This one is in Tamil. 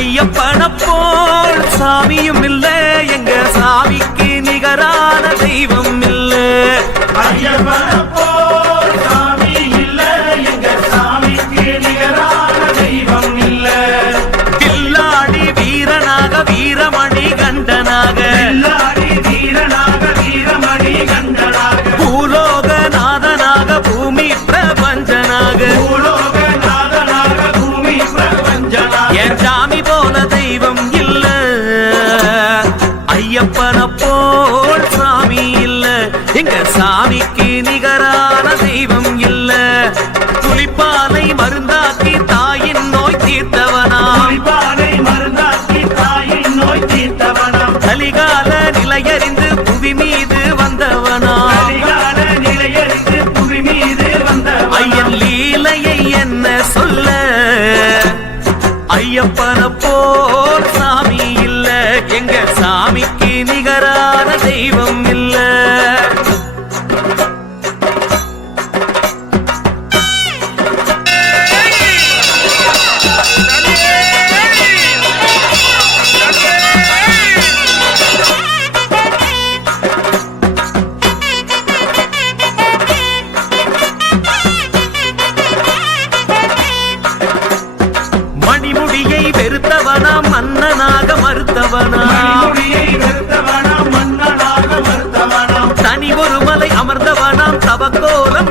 ஐயப்பன போல் சாமியும் இல்ல, எங்க சாமிக்கு நிகரான தெய்வம் இல்ல. ஐயப்பன போல் சாமி இல்ல, எங்க சாமிக்கு நிகரான தெய்வம் இல்ல. கில்லாடி வீரனாக வீரமணி கண்டனாக, கில்லாடி வீரனாக வீரமணி கண்டனாக, பூலோகநாதனாக பூமி பிரபஞ்சனாக, பூலோகநாதனாக பூமி பிரபஞ்சனாக, என் சாமி போல தெய்வம் இல்ல. ஐயப்பன போல் சாமி இல்ல, எங்க சாமிக்கு நிகரான தெய்வம் இல்ல. புலிப்பாலை மருந்தாக்கி தாயின் நோய் தீர்த்தவனா, புலிப்பாலை மருந்தாக்கி தாயின் நோய் தீர்த்தவனா, கலிகால நிலையறிந்து புவி மீது வந்தவனா, கலிகால நிலையறிந்து புவி மீது வந்தவனா, ஐயன் லீலையை என்ன சொல்ல. ஐயப்பன போல் சாமி இல்ல, எங்க சாமிக்கு நிகரான தெய்வம் இல்ல. மணிமுடியை வெறுத்தவனா மன்னனாக மறுத்தவனா, மணிமுடியை வெறுத்தவனா மன்னனாக மறுத்தவனா, தனி ஒரு மலை அமர்ந்தவனாம் தவக்கோலம்